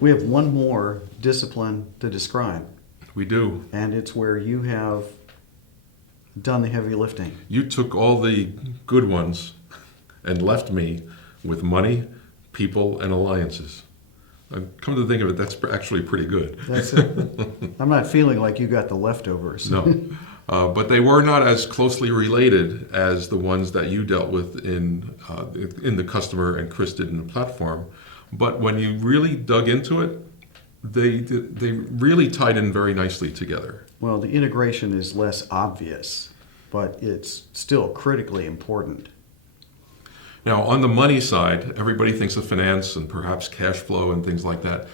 We have one more discipline to describe, We do. and it's where you have done the heavy lifting. You took all the good ones and left me with money, people, and alliances. Come to think of it, that's actually pretty good. That's it. I'm not feeling like you got the leftovers. No. But they were not as closely related as the ones that you dealt with in the customer and Chris did in the platform. But when you really dug into it, they really tied in very nicely together. Well, the integration is less obvious, but it's still critically important. Now, on the money side, everybody thinks of finance and perhaps cash flow and things like that.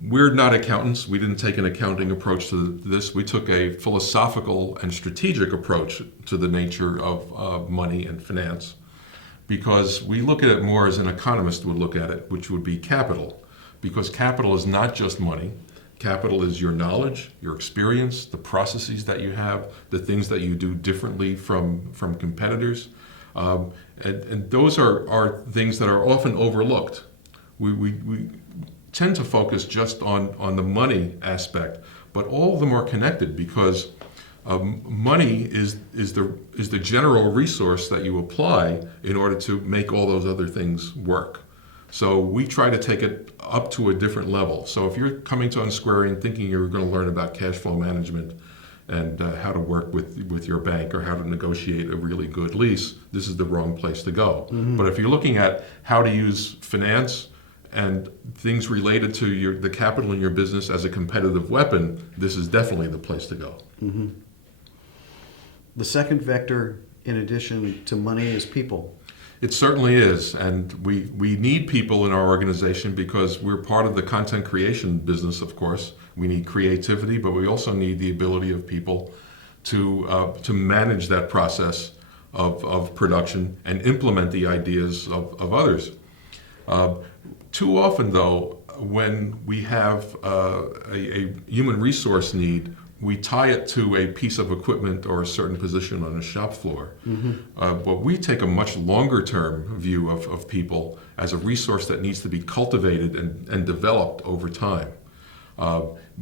We're not accountants. We didn't take an accounting approach to this. We took a philosophical and strategic approach to the nature of money and finance, because we look at it more as an economist would look at it, which would be capital. Because capital is not just money. Capital is your knowledge, your experience, the processes that you have, the things that you do differently from competitors. And those are things that are often overlooked. We tend to focus just on the money aspect, but all of them are connected, because money is the general resource that you apply in order to make all those other things work. So we try to take it up to a different level. So if you're coming to UnSquaring thinking you're going to learn about cash flow management and how to work with your bank or how to negotiate a really good lease, this is the wrong place to go. Mm-hmm. But if you're looking at how to use finance and things related to the capital in your business as a competitive weapon, this is definitely the place to go. Mm-hmm. The second vector, in addition to money, is people. It certainly is, and we need people in our organization because we're part of the content creation business, of course. We need creativity, but we also need the ability of people to manage that process of production and implement the ideas of others. Too often, though, when we have a human resource need, we tie it to a piece of equipment or a certain position on a shop floor. Mm-hmm. But we take a much longer term view of people as a resource that needs to be cultivated and developed over time.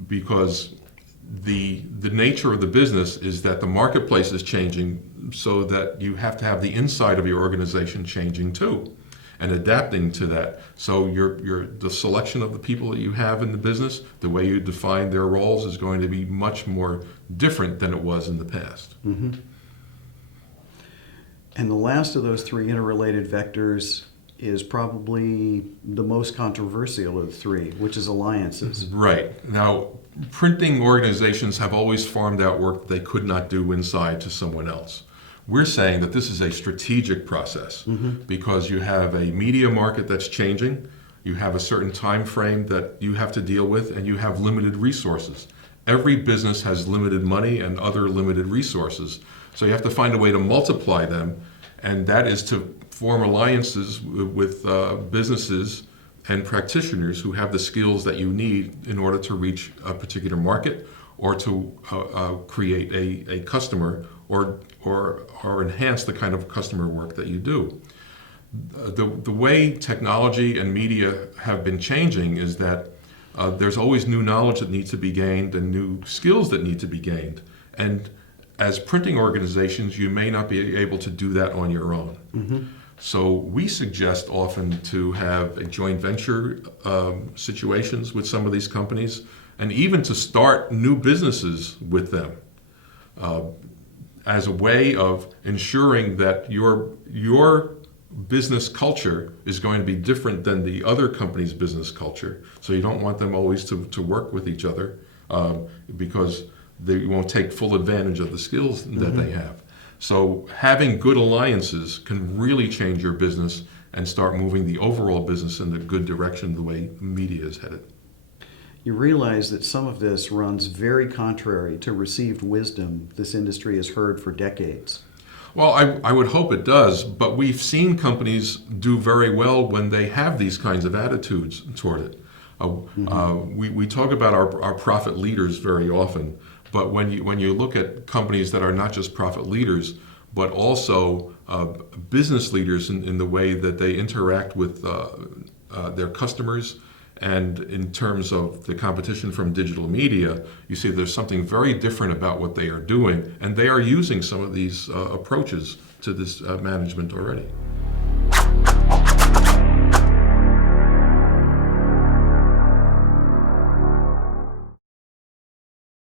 Because the nature of the business is that the marketplace is changing, so that you have to have the inside of your organization changing too, and adapting to that. So the selection of the people that you have in the business, the way you define their roles, is going to be much more different than it was in the past. Mm-hmm. And the last of those three interrelated vectors is probably the most controversial of the three, which is alliances. Right. Now, printing organizations have always farmed out work they could not do inside to someone else. We're saying that this is a strategic process. Mm-hmm. Because you have a media market that's changing, you have a certain time frame that you have to deal with, and you have limited resources. Every business has limited money and other limited resources. So you have to find a way to multiply them, and that is to form alliances with businesses and practitioners who have the skills that you need in order to reach a particular market or to create a customer or enhance the kind of customer work that you do. The way technology and media have been changing is that there's always new knowledge that needs to be gained and new skills that need to be gained. And as printing organizations, you may not be able to do that on your own. Mm-hmm. So we suggest often to have a joint venture situations with some of these companies, and even to start new businesses with them as a way of ensuring that your business culture is going to be different than the other company's business culture. So you don't want them always to work with each other because they won't take full advantage of the skills that mm-hmm. they have. So having good alliances can really change your business and start moving the overall business in the good direction the way media is headed. You realize that some of this runs very contrary to received wisdom this industry has heard for decades. Well, I would hope it does, but we've seen companies do very well when they have these kinds of attitudes toward it. Mm-hmm. We talk about our profit leaders very often, but when you look at companies that are not just profit leaders, but also business leaders in the way that they interact with their customers And in terms of the competition from digital media, you see there's something very different about what they are doing, and they are using some of these approaches to this management already.